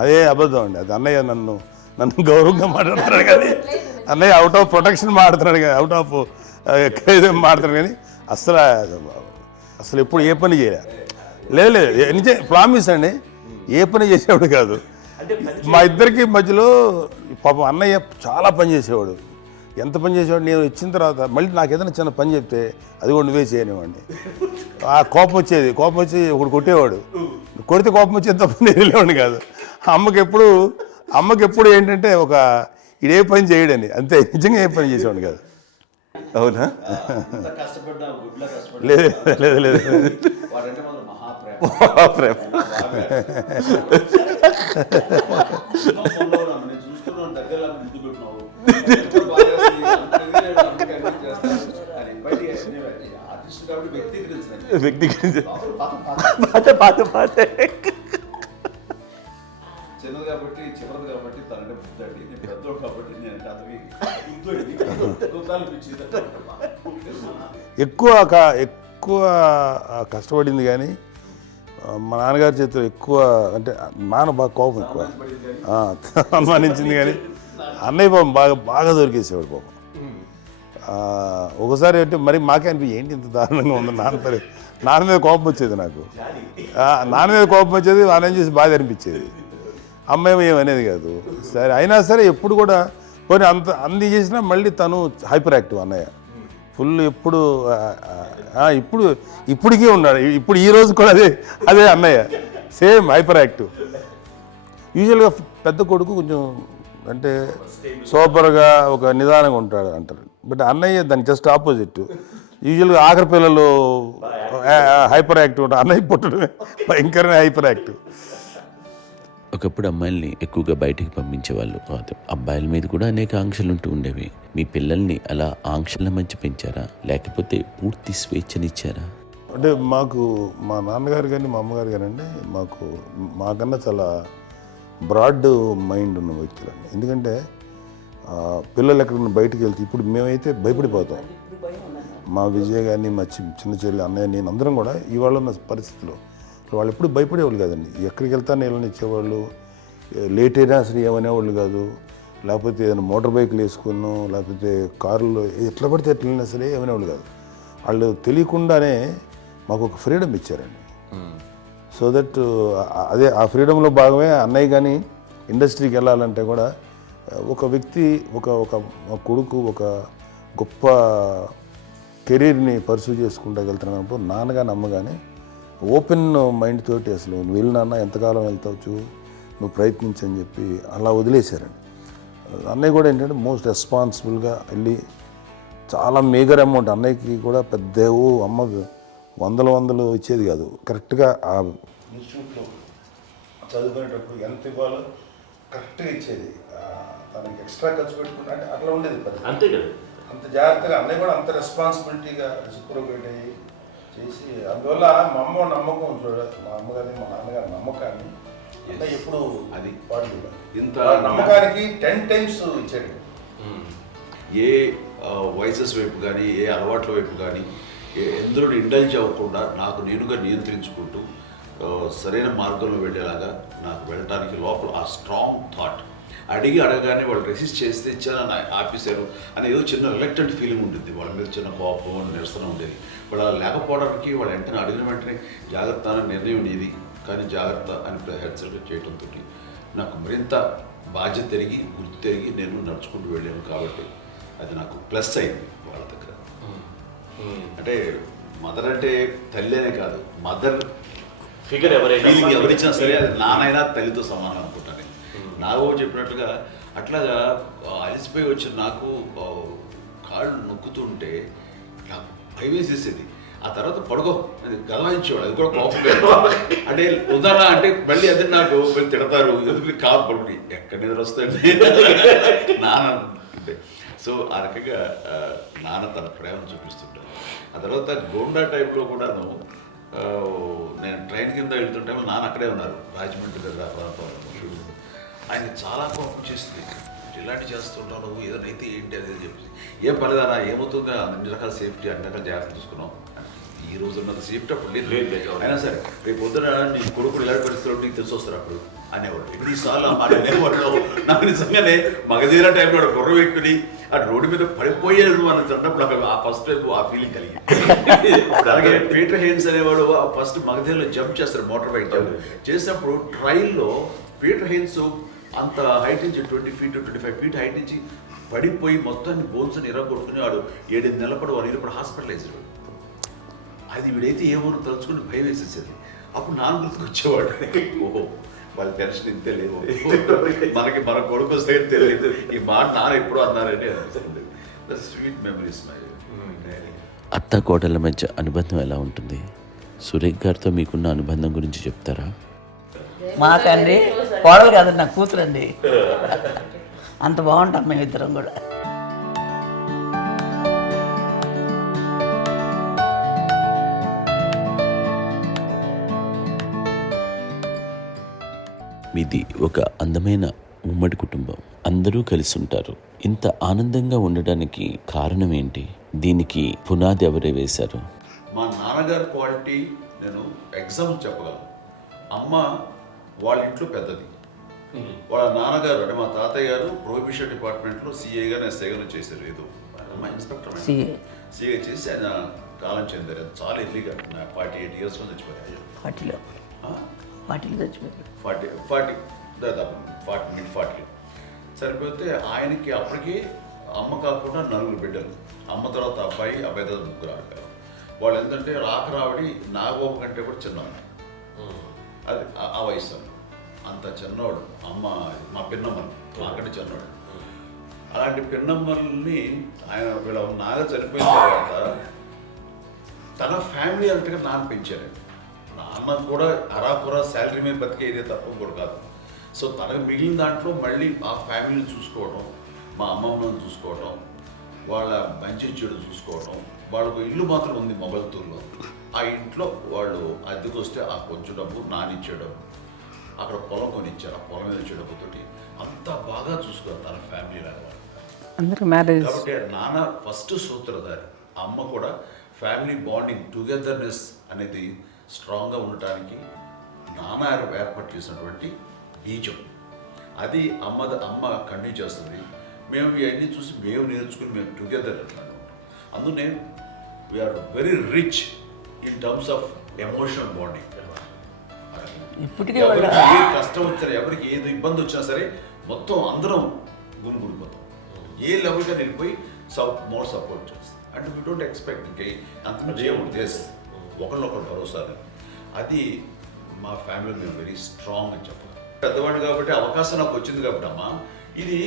అదే అబద్ధం అండి, అది అన్నయ్య నన్ను గౌరవంగా మాట్లాడుతున్నాడు కానీ అన్నయ్య అవుట్ ఆఫ్ ప్రొటెక్షన్ మాట్లాడుతున్నాడు కానీ అవుట్ ఆఫ్ మాట్లాడుతున్నాడు కానీ అసలు ఎప్పుడు ఏ పని చేయలే. లేదు ప్రామిస్ అండి, ఏ పని చేసేవాడు కాదు. మా ఇద్దరికి మధ్యలో పాపం అన్నయ్య చాలా పని చేసేవాడు. ఎంత పని చేసేవాడు, నేను ఇచ్చిన తర్వాత మళ్ళీ నాకు ఏదైనా చిన్న పని చెప్తే అది కూడా నువ్వే చేయనివ్వండి. ఆ కోపం వచ్చేది, కోపం వచ్చి ఒకడు కొట్టేవాడు. కొడితే కోపం వచ్చేది తప్ప నేను వెళ్ళేవాడిని కాదు. అమ్మకి ఎప్పుడు ఏంటంటే ఒక ఇదే పని చేయడని, అంతే. నిజంగా ఏ పని చేసేవాడిని కాదు. అవునా? లేదు లేదు లేదు మహాప్రేమ. చిన్నది కాబట్టి చివరిది కాబట్టి తనంటే బుద్ధండి, నేను పెద్దోడు కాబట్టి నేను ఎక్కువ కష్టపడింది కానీ మా నాన్నగారి చేతిలో ఎక్కువ అంటే నాన్న బాగా కోపం ఎక్కువ అనుమానించింది కానీ అన్నయ్య పాపం బాగా దొరికేసేవాడు పాపం. ఒకసారి అంటే మరి మాకే అనిపి ఏంటి ఇంత దారుణంగా ఉంది నాన్న మీద కోపం వచ్చేది నాకు. నాన్న మీద కోపం వచ్చేది, వాళ్ళని చూసి బాధ అనిపించేది. అమ్మాయి ఏమనేది కాదు. సరే అయినా సరే ఎప్పుడు కూడా పోనీ అన్ని చేసినా మళ్ళీ తను హైపర్ యాక్టివ్ అన్నయ్య ఫుల్. ఇప్పటికీ ఉన్నాడు. ఇప్పుడు ఈ రోజు కూడా అదే అన్నయ్య సేమ్ హైపర్ యాక్టివ్. యూజువల్గా పెద్ద కొడుకు కొంచెం అంటే సూపర్గా ఒక నిదానంగా ఉంటాడు అంటారు. బట్ అన్నయ్య దానికి జస్ట్ ఆపోజిట్. యూజువల్గా ఆఖరి పిల్లలు హైపర్ యాక్టివ్ ఉంటారు, అన్నయ్య పుట్టడమే భయంకరమైన హైపర్ యాక్టివ్. ఒకప్పుడు అమ్మాయిల్ని ఎక్కువగా బయటికి పంపించేవాళ్ళు, అబ్బాయిల మీద కూడా అనేక ఆంక్షలు ఉంటూ ఉండేవి. మీ పిల్లల్ని అలా ఆంక్షల మధ్య పెంచారా, లేకపోతే పూర్తి స్వేచ్ఛనిచ్చారా? అంటే మాకు మా నాన్నగారు కానీ మా అమ్మగారు కానీ అండి మాకన్నా చాలా బ్రాడ్ మైండ్ ఉన్న వ్యక్తులండి. ఎందుకంటే పిల్లలు ఎక్కడన్నా బయటకు వెళ్తే ఇప్పుడు మేమైతే భయపడిపోతాం. మా విజయ్ కానీ మా చిన్న చెల్లి అన్నయ్య నేను అందరం కూడా ఇవాళ ఉన్న పరిస్థితిలో వాళ్ళు ఎప్పుడు భయపడేవాళ్ళు కాదండి. ఎక్కడికి వెళ్తాను నీళ్ళని ఇచ్చేవాళ్ళు, లేట్ అయినా అసలు ఏమనేవాళ్ళు కాదు. లేకపోతే ఏదైనా మోటార్ బైక్లు వేసుకున్నాం, లేకపోతే కారులో ఎట్లా పడితే ఎట్లయినా సరే ఏమనేవాళ్ళు కాదు. వాళ్ళు తెలియకుండానే మాకు ఒక ఫ్రీడమ్ ఇచ్చారండి. సో దట్ అదే ఆ ఫ్రీడంలో భాగమే అన్నయ్య కానీ ఇండస్ట్రీకి వెళ్ళాలంటే కూడా ఒక వ్యక్తి ఒక కొడుకు ఒక గొప్ప కెరీర్ని పర్సూ చేసుకుంటూ వెళ్తున్నప్పుడు నాన్నగాని అమ్మగానే ఓపెన్ మైండ్ తోటి అసలు నువ్వు వెళ్ళి నాన్న ఎంతకాలం వెళ్తావచ్చు, నువ్వు ప్రయత్నించని చెప్పి అలా వదిలేశారండి. అన్నయ్య కూడా ఏంటంటే మోస్ట్ రెస్పాన్సిబుల్గా వెళ్ళి చాలా మేజర్ అమౌంట్ అన్నయ్యకి కూడా పెద్ద అమ్మకు వందలు ఇచ్చేది కాదు. కరెక్ట్గా ఆ ఇన్స్టిట్యూట్లో చదువుకునేటప్పుడు ఎంత ఇవ్వాలో కరెక్ట్గా ఇచ్చేది. తనకి ఎక్స్ట్రా ఖర్చు పెట్టుకుంటే అంటే అట్లా ఉండేది పరిస్థితి. అంతే కదా, అంత జాగ్రత్తగా అన్నయ్య కూడా అంత రెస్పాన్సిబిలిటీగా రెసిప్రోకేట్ అయ్యి చేసి, అందువల్ల మా అమ్మ నమ్మకం చూడాలి, మా అమ్మగారి మా నాన్నగారి నమ్మకాన్ని అన్నయ్య ఎప్పుడు అది పాడు ఇంత నమ్మకానికి 10 times ఇచ్చాడు. ఏ వయసెస్ వైపు కానీ ఏ అలవాట్ల వైపు కానీ ఎందులో ఇండల్జ్ అవ్వకుండా నాకు నేనుగా నియంత్రించుకుంటూ సరైన మార్గంలో వెళ్ళేలాగా నాకు వెళ్ళడానికి లోపల ఆ స్ట్రాంగ్ థాట్ అడగగానే వాళ్ళు రెసిస్ట్ చేస్తే ఇచ్చానని ఆపేశారు అని ఏదో చిన్న రిలక్టెంట్ ఫీలింగ్ ఉంటుంది. వాళ్ళ మీద చిన్న కోపం నిరసన ఉండేది. వాళ్ళు అలా లేకపోవడానికి వాళ్ళు వెంటనే అడిగిన వెంటనే జాగ్రత్త అనే నిర్ణయం ఉండేది. కానీ జాగ్రత్త అని హెచ్చరిక చేయడంతో నాకు మరింత బాధ్యత తిరిగి గుర్తు తిరిగి నేను నడుచుకుంటూ వెళ్ళాను. కాబట్టి అది నాకు ప్లస్ అయింది వాళ్ళ దగ్గర. అంటే మదర్ అంటే తల్లి అనే కాదు, మదర్ ఫిగర్ ఎవరిచ్చినా సరే అది నానైనా తల్లితో సమానం అనుకుంటాను. నాకు చెప్పినట్లుగా అట్లాగా అలిసిపోయి వచ్చిన నాకు కాళ్ళు నొక్కుతుంటే నాకు భయం వేసేసేది. ఆ తర్వాత పడుకో అది గదవాయించేవాడు, అది కూడా కోపం. అంటే ఉదాహరణ అంటే మళ్ళీ అది నాకు మళ్ళీ తిడతారు, ఎందుకు కాదు పడుకుని ఎక్కడ నిద్ర వస్తాయండి నాన్న అంటే. సో ఆ రకంగా నాన్న తన ప్రేమ చూపిస్తుంటాను. ఆ తర్వాత గోండా టైప్లో కూడాను నేను ట్రైన్ కింద వెళ్తుంటే నాన్న అక్కడే ఉన్నారు, రాజమండ్రి దగ్గర ప్రాంతంలో. ఆయన చాలా కోపం చేస్తుంది, ఇలాంటి చేస్తుంటావు నువ్వు, ఏదైనా అయితే ఏంటి అది చెప్పి. ఏం పర్లేదన్నా ఏమవుతుందో అన్ని రకాల సేఫ్టీ అన్ని రకాల జాగ్రత్త తీసుకున్నాం. ఈ రోజు ఉన్నది సేఫ్టీ అప్పుడు లేదు. అయినా సరే రేపు పొద్దున నీ కొడుకులు ఇలాంటి పరిస్థితుల్లో నీకు తెలిసి వస్తారు అప్పుడు అనేవాడు. ఎన్నిసార్లు అనేవాళ్ళు నాకు నిజంగానే మగధీర టైంలో గుర్ర వేసుకుని ఆ రోడ్డు మీద పడిపోయాడు అని అన్నప్పుడు నాకు ఆ ఫస్ట్ టైం ఆ ఫీలింగ్ కలిగింది. అలాగే పీటర్ హెయిన్స్ అనేవాడు ఫస్ట్ మగధీరలో జంప్ చేస్తారు, మోటార్ బైక్ జంప్ చేసినప్పుడు ట్రైల్లో పీటర్ హెయిన్స్ అంత హైట్ నుంచి 20 feet 25 feet హైట్ నుంచి పడిపోయి మొత్తాన్ని బోన్స్ని ఎరగొట్టుకుని వాడు 7 నెలలు వాడు ఇరప్పుడు హాస్పిటలైజ్డ్. అది వీడైతే ఏమో తలుచుకుని భయం వేసేసేది. అప్పుడు నాన్న గుర్తుకొచ్చేవాడు, ఓహో వాళ్ళ టెన్షన్ ఇంతే లేదు, మనకి మన కొడుకు వస్తే తెలియదు ఈ మాట నాన్న ఎప్పుడు అన్నారని అనిపిస్తుంది. Sweet memories my. అత్త కోడళ్ళ మధ్య అనుబంధం ఎలా ఉంటుంది? సురేఖ్ గారితో మీకున్న అనుబంధం గురించి చెప్తారా? మాకండి కోడలు కాదండి, నా కూతురండి. అంత బాగుంటాం మేమిద్దరం కూడా. మీది ఒక అందమైన ఉమ్మడి కుటుంబం, అందరూ కలిసి ఉంటారు. ఇంత ఆనందంగా ఉండడానికి కారణం ఏంటి? దీనికి పునాది ఎవరే వేశారు? మా నాన్నగారి క్వాలిటీ నేను ఎగ్జాంపుల్ చెప్పగలను. అమ్మ వాళ్ళ ఇంట్లో పెద్దది, వాళ్ళ నాన్నగారు అంటే మా తాతయ్య గారు ప్రొహిబిషన్ డిపార్ట్మెంట్లో సిఐగా ఎస్ఐగా చేశారు. ఏదో మా ఇన్స్పెక్టర్ సిఐ చేసి ఆయన కాలం చెందారు. చాలా ఎర్లీగా 48 years చచ్చిపోయారు. 40 దాదాపు 40 సరిపోతే ఆయనకి అప్పటికి అమ్మ కాకుండా 4 బిడ్డలు. అమ్మ తర్వాత అబ్బాయి తర్వాత 3 ఆడపిల్లలు. వాళ్ళు ఏంటంటే రాకరావడి నాగోప కంటే కూడా చిన్నవాడు. అది ఆ వయసు అంత చిన్నవాడు. అమ్మ మా పిన్నమ్మలు మాకంటే చిన్నవాడు. అలాంటి పిన్నమ్మల్ని ఆయన వీళ్ళ నాగ చనిపోయిన తర్వాత తన ఫ్యామిలీ అంతగా నాన్న పెంచారు. నాన్న కూడా అరాకురా శాలరీ మీద బతికేదే తప్ప కూడా కాదు. సో తనకు మిగిలిన దాంట్లో మళ్ళీ ఆ ఫ్యామిలీని చూసుకోవడం, మా అమ్మమ్మను చూసుకోవడం, వాళ్ళ మంచి చెడు చూసుకోవడం. వాళ్ళకు ఇల్లు మాత్రం ఉంది మొగల్తూరులో. ఆ ఇంట్లో వాళ్ళు అద్దెకు వస్తే ఆ కొంచెం డబ్బు నానిచ్చే డబ్బు, అక్కడ పొలం కొనిచ్చారు, ఆ పొలం మీద ఇచ్చే డబ్బుతోటి అంతా బాగా చూసుకోవాలి తన ఫ్యామిలీ లాగా. కాబట్టి నాన్న ఫస్ట్ సూత్రధారి. అమ్మ కూడా ఫ్యామిలీ బాండింగ్ టుగెదర్నెస్ అనేది స్ట్రాంగ్గా ఉండటానికి నాన్న ఏర్పాటు చేసినటువంటి బీజం. అది అమ్మ కంటిన్యూ చేస్తుంది. మేము ఇవన్నీ చూసి మేము నేర్చుకుని మేము టుగెదర్ అందునే we are very rich in terms of emotional bonding. ఇప్పటికే ఎవరికి ఏ కష్టం వచ్చినా, ఎవరికి ఏది ఇబ్బంది వచ్చినా సరే మొత్తం అందరం గురిపోతాం. ఏ లెవెల్గా వెళ్ళిపోయి మోర్ సపోర్ట్ చేస్తాం. అండ్ వీ డోంట్ ఎక్స్పెక్ట్ ఇంకే అంతకుమించి ఏముంటుంది. ఒకరినొకరు భరోసా. అది మా ఫ్యామిలీ మేము వెరీ స్ట్రాంగ్ అని చెప్పాలి. పెద్దవాడు కాబట్టి అవకాశం నాకు వచ్చింది కాబట్టి అమ్మ, ఇది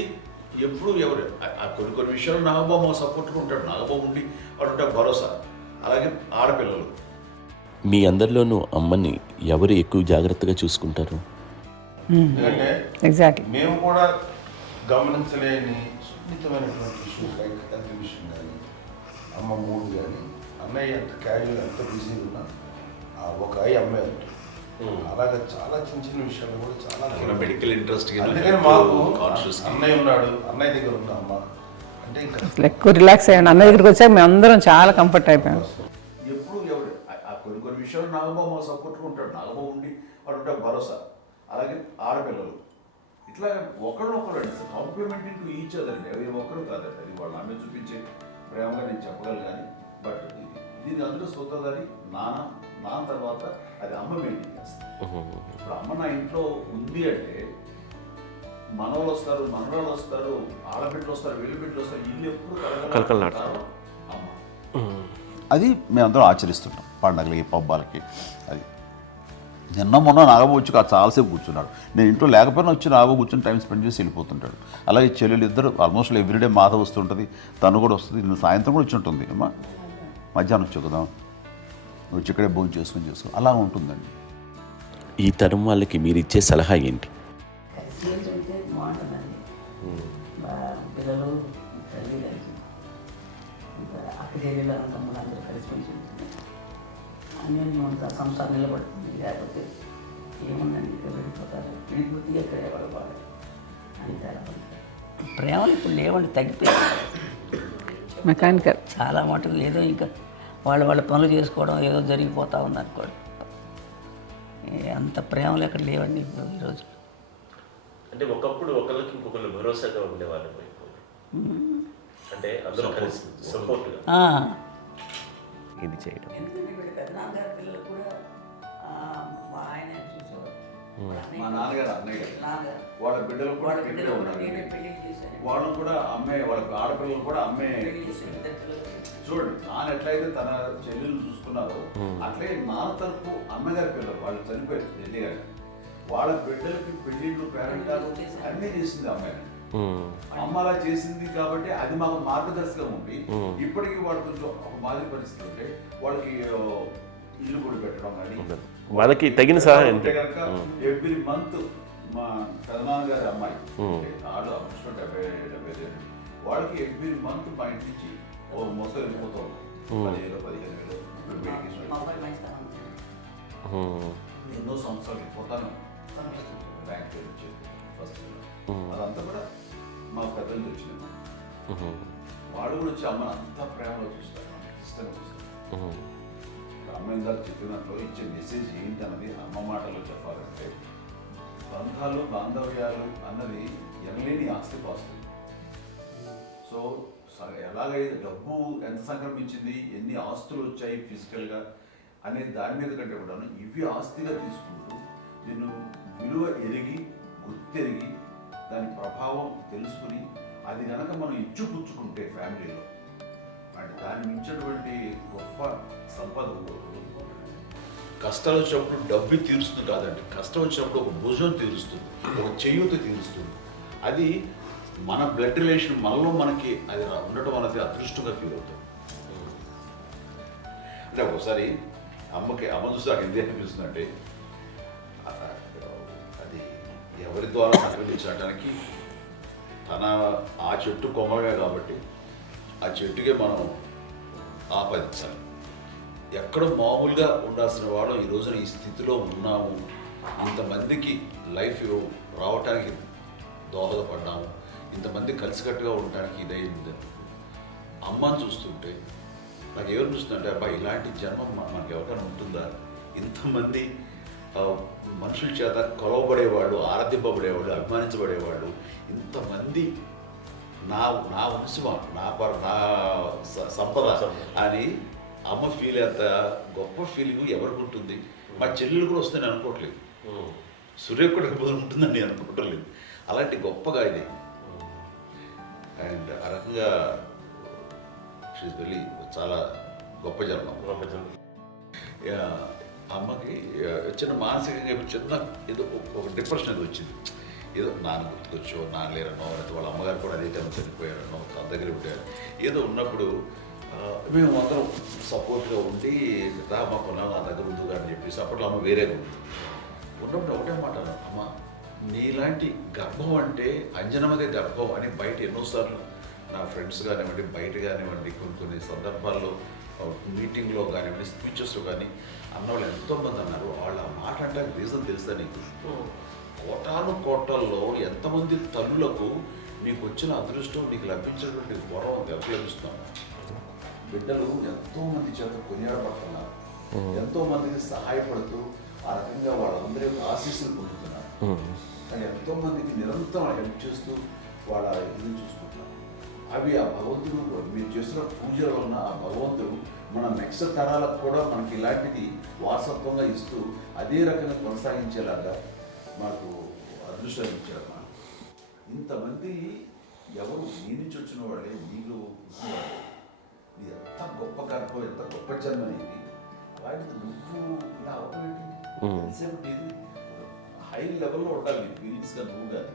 ఎప్పుడు ఎవరు కొన్ని విషయాలు నాగబాబు సపోర్ట్గా ఉంటాడు. నాగబాబు ఉండి వాడు ఉంటాడు భరోసా. అలాగే ఆడపిల్లలు మీ అందరిలోనూ అమ్మని ఎవరు ఎక్కువ జాగ్రత్తగా చూసుకుంటారు? ఎందుకంటే ఎగ్జాక్ట్లీ. మేము కూడా గమనించలేని సున్నితమైనటువంటి ఇష్యూస్ లైక్ హెల్త్ విషయం కానీ, అమ్మ మూడు కానీ, అన్నయ్య ఎంత క్యాజువల్ ఎంత బిజీ ఉన్నా ఒక అమ్మాయి ఉంటుంది. అలాగే చాలా చిన్న చిన్న విషయాలు కూడా చాలా మెడికల్ ఇంట్రెస్ట్. అందుకని మాకు అన్నయ్య ఉన్నాడు, అన్నయ్య దగ్గర ఉన్న అమ్మ అంటే ఇంకా ఎక్కువ రిలాక్స్ అయ్యాను. అన్న దగ్గరికి వచ్చాక మేము అందరం చాలా కంఫర్ట్ అయిపోయాం. ఎప్పుడు ఎవరు కొన్ని విషయాలు నాగబాబు సపోర్ట్గా ఉంటాడు. నాగబాబు ఉండి వాడు ఉంటాడు భరోసా. అలాగే ఆడపిల్లలు ఇట్లా ఒకరినొకరు కాంప్లిమెంటింగ్ టు ఈచ్ అదర్ అండి. అవి ఒక్కరు కాదండి. అది వాళ్ళు అమ్మ చూపించే ప్రేమగా నేను చెప్పగలను. కానీ బట్ దీని అందులో సూత్రధారి నాన్న తర్వాత అది అమ్మ మెయింటైన్ చేస్తుంది. ఇప్పుడు అమ్మ నా ఇంట్లో ఉంది అంటే మనవాళ్ళు వస్తారు, మనవాళ్ళు వస్తారు, ఆడబిడ్డలు వస్తారు, వెల్లుబిడ్డలు వస్తారు. ఇల్లు ఎప్పుడు కలకలాడతారు అమ్మ. అది మేమందరం ఆచరిస్తుంటాం పండగలకి, పబ్బాలకి. అది నిన్న మొన్న నాగబాబు వచ్చి చాలాసేపు కూర్చున్నాడు. నేను ఇంట్లో లేకపోయినా వచ్చి నాగబాబు కూర్చొని టైం స్పెండ్ చేసి వెళ్ళిపోతుంటాడు. అలాగే చెల్లెలు ఇద్దరు ఆల్మోస్ట్ ఎవ్రీడే మాత వస్తుంటుంది, తను కూడా వస్తుంది. నిన్న సాయంత్రం కూడా వచ్చి ఉంటుంది. అమ్మా మధ్యాహ్నం వచ్చి కదా వచ్చి ఇక్కడే భోజనం చేసుకో అలా ఉంటుందండి. ఈ తరం వాళ్ళకి మీరు ఇచ్చే సలహా ఏంటి? కలిసి ఉంటే బాగుంటుందండి. పిల్లలు తల్లి కలిసి అక్క చెల్లెలు తమ్ముడు అందరూ కలిసి ఉంటుంది. అన్నీ ఉంటుంది. సంసారం నిలబడుతుంది. లేకపోతే ఏముందండి ఇక్కడ వెళ్ళిపోతారు. వెళ్ళిపోతే ఎక్కడ ఎవరు బాగా అంతే. ప్రేమలు ఇప్పుడు లేవండి, తగ్గిపోయాయి. మెకానికల్ చాలా మటుకు ఏదో ఇంకా వాళ్ళ పనులు చేసుకోవడం ఏదో జరిగిపోతూ ఉంది అనుకోండి. అంత ప్రేమలు ఎక్కడ లేవండి ఇప్పుడు ఈరోజు. అంటే ఒకప్పుడు ఒకరికి ఇంకొకరు భరోసాగా ఉండేవాళ్ళు. అంటే అందరూ కలిసి సపోర్ట్గా ఇది చేయడం. ఎందుకంటే వీళ్ళ పెద్దనాన్నగారి పిల్లలు కూడా ఆయన చూసేవారు. మా నాన్నగారు అన్నయ్య గారు నాన్నగారు వాళ్ళ బిడ్డలు కూడా వాళ్ళ ఇక్కడే బిడ్డలు ఉన్నారు. నేనే పెళ్లి చేశాను. వాళ్ళు కూడా అమ్మాయి, వాళ్ళ ఆడపిల్లలు కూడా అమ్మాయి. పెళ్లి చేశాను. ఇద్దరు పిల్లలు. చూడండి, నాన్న ఎట్లయితే తన చెల్లెలు చూసుకున్నారో అట్లే నాన్న తరపు అమ్మగారి పిల్లలు వాళ్ళు చనిపోయారు చెల్లి గారి. వాళ్ళ బిడ్డలకి పెళ్లిళ్ళు, పేరెంటాలు అన్నీ చేసింది అమ్మాయి. అమ్మ అలా చేసింది కాబట్టి అది మాకు మార్గదర్శకం ఉంది. ఇప్పటికీ వాళ్ళు కొంచెం ఒక మాదిరి పరిస్థితి ఉంటే వాళ్ళకి ఇల్లు కూడా పెట్టడం కానీ వాళ్ళకి తగిన సహాయం అంటే కనుక ఎవ్రీ మంత్ మా పెదనాన్న గారి అమ్మాయి వాళ్ళు ఆల్మోస్ట్ 70 వాళ్ళకి ఎవ్రీ మంత్ మా ఇంటి నుంచి ఓ మొత్తం వెళ్ళిపోతాం 10,000-15,000 మా అబ్బాయి మంచితనం. ఎన్నో సంవత్సరాలు వెళ్ళిపోతాను. బ్యాంక్ వచ్చేది ఫస్ట్ అదంతా కూడా మా పెద్దలు వచ్చింది. వాళ్ళు కూడా వచ్చి అమ్మని అంతా ప్రేమలో చూస్తారు, ఇష్టంగా చూస్తారు. అమ్మ ఇందాక చెప్పినట్లు ఇచ్చే మెసేజ్ ఏంటి అన్నది అమ్మ మాటలో చెప్పాలంటే బంధాలు, బాంధవ్యాలు అన్నది ఎనలేని ఆస్తిపాస్తులు. సో ఎలాగైతే డబ్బు ఎంత సంక్రమించింది, ఎన్ని ఆస్తులు వచ్చాయి ఫిజికల్గా అనే దాని మీద కంటే కూడా ఇవి ఆస్తిగా తీసుకుంటూ దీన్ని విలువ ఎరిగి, గుర్తెరిగి, దాని ప్రభావం తెలుసుకుని అది కనుక మనం ఇచ్చిపుచ్చుకుంటే ఫ్యామిలీలో అంటే దాన్ని మించినటువంటి గొప్ప సంపద. కష్టాలు వచ్చినప్పుడు డబ్బు తీరుస్తుంది కాదండి, కష్టం వచ్చినప్పుడు ఒక భుజం తీరుస్తుంది, ఒక చేయూత తీరుస్తుంది. అది మన బ్లడ్ రిలేషన్ మనలో మనకి అది ఉండటం అనేది అదృష్టంగా ఫీల్ అవుతాం. అంటే ఒకసారి అమ్మ చూసి నాకు ఎందుకు అనిపిస్తుంది అంటే అది ఎవరి ద్వారా సంక్రమించడానికి తన ఆ చెట్టు కొమ్మలమే కాబట్టి ఆ చెట్టుకే మనం ఆపాదించాలి. ఎక్కడో మామూలుగా ఉండాల్సిన వాడు ఈ రోజున ఈ స్థితిలో ఉన్నాము, ఇంతమందికి లైఫ్ రావటానికి దోహదపడ్డాము, ఇంతమంది కలిసికట్టుగా ఉండటానికి ఇదైంది. అమ్మని చూస్తుంటే నాకు ఏమనిపిస్తుందంటే అబ్బా ఇలాంటి జన్మం మనకు ఎవరికైనా ఉంటుందా, ఇంతమంది మనుషుల చేత కొలవబడేవాళ్ళు, ఆరాధింపబడేవాళ్ళు, అభిమానించబడేవాళ్ళు, ఇంతమంది నా నా వంశమా, నా సంపద అని అమ్మ ఫీల్ అంత గొప్ప ఫీలింగ్ ఎవరికి ఉంటుంది? మా చెల్లెలు కూడా వస్తుందని అనుకోవట్లేదు, సూర్య కూడా ఉంటుందని నేను అనుకోవట్లేదు. అలాంటి గొప్పగా ఇది. అండ్ ఆ రకంగా షీఈ్ వెరీ చాలా గొప్ప జన్మ. అమ్మకి చిన్న మానసికంగా చిన్న ఏదో ఒక డిప్రెషన్ ఏదో వచ్చింది. ఏదో నాన్న గుర్తుకొచ్చో, నాన్న లేరనో, లేకపోతే వాళ్ళ అమ్మగారు కూడా అదే టైం చనిపోయారనో, తన దగ్గర ఉంటారు. ఏదో ఉన్నప్పుడు మేము అందరం సపోర్ట్గా ఉండి మా కొన్నాళ్ళు నా దగ్గర ఉందిగా అని చెప్పేసి అప్పట్లో అమ్మ వేరేగా ఉంది. ఉన్నప్పుడు ఒకటే మాట అన్నాను, అమ్మ నీలాంటి గర్భం అంటే అంజనమదే గర్భం అని బయట ఎన్నోసార్లు నా ఫ్రెండ్స్ కానివ్వండి, బయట కానివ్వండి, కొన్ని సందర్భాల్లో మీటింగ్లో కానివ్వండి, స్పీచెస్లో కానీ అన్నవాళ్ళు ఎంతోమంది అన్నారు. వాళ్ళు ఆ మాట అంటే రీజన్ తెలుసా నీకు? కోటాను కోటల్లో ఎంతమంది తల్లులకు నీకు వచ్చిన అదృష్టం, నీకు లభించినటువంటి వరం ఎవరు లభిస్తున్నాను? బిడ్డలు ఎంతోమంది చేత కొనియాడబడుతున్నారు, ఎంతోమందికి సహాయపడుతూ ఆ రకంగా వాళ్ళందరి యొక్క ఆశీస్సులు పొందుతున్నారు. కానీ ఎంతోమందికి నిరంతరం హెల్ప్ చేస్తూ వాళ్ళ ఇది చూసుకుంటున్నారు. అవి ఆ భగవంతుడు మీరు చేస్తున్న పూజల వలన ఆ భగవంతుడు మన నెక్స్ట్ తరాలకు కూడా మనకి ఇలాంటిది వారసత్వంగా ఇస్తూ అదే రకంగా కొనసాగించేలాగా మాకు అదృష్టాన్ని ఇచ్చారు. ఇంతమంది ఎవరు నీ నుంచి వచ్చిన వాళ్ళే, నీలో ఇది ఎంత గొప్ప గర్భం, ఎంత గొప్ప జన్మ అనేది. అలాంటిది నువ్వు ఇలా అవటమేంటి? ఎంతసేపు ఇది హై లెవెల్లో ఉండాలి నీ ఫీలింగ్స్గా నువ్వు కానీ.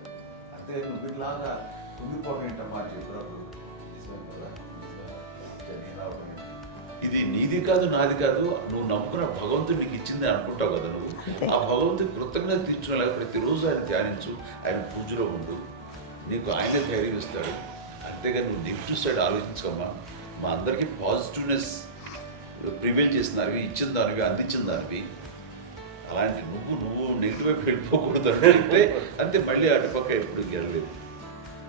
అంతే నువ్వు ఇలాగా కుంగిపోవడం ఏంటమ్మా చెప్పినప్పుడు నిజమే కదా, నేను అవడం ఏంటి? ఇది నీది కాదు, నాది కాదు, నువ్వు నమ్ముకున్న భగవంతుడు నీకు ఇచ్చింది అనుకుంటావు కదా. నువ్వు ఆ భగవంతుడి కృతజ్ఞత తీర్చుకునేలాగా ప్రతిరోజు ఆయన ధ్యానించు, ఆయన పూజలో ఉండు, నీకు ఆయనే ధైర్యం ఇస్తాడు. అంతేగాని నువ్వు నెగిటివ్ సైడ్ ఆలోచించుకోమ్మా. మా అందరికీ పాజిటివ్నెస్ ప్రివైల్ చేసిన దానివి, ఇచ్చిన దానివి, అందించిన దానివి. అలాంటి నువ్వు నెగిటివ్ వైపు వెళ్ళిపోకూడదు అంటే అంతే. మళ్ళీ అటుపక్క ఎప్పుడు గెలలేదు.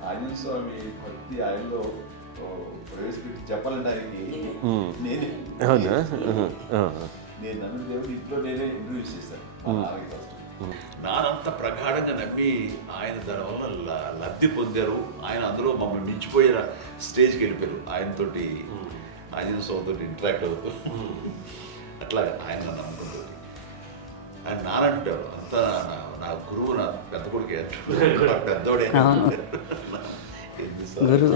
ఆంజనేయ స్వామి భక్తి ఆయనలో ప్రవేశపెట్టి చెప్పాలంటే ఆయనకి నేనే నేను నన్ను దేవుడు ఇంట్లో నేనే ఇంట్రడ్యూస్ చేశాను. నానంత ప్రగాఢంగా నమ్మి ఆయన దానివల్ల లబ్ధి పొందారు. ఆయన అందులో మమ్మల్ని మించిపోయిన స్టేజ్కి వెళ్ళిపోయారు. ఆయనతోటి ఆంజనేయ స్వామితో ఇంటరాక్ట్ అవుతూ అట్లా ఆయన నన్ను నమ్ముకుంటుంది. ఆయన నానంటారు అంతా నా గురువు, నా పెద్ద కొడుకు పెద్దోడే. గురువు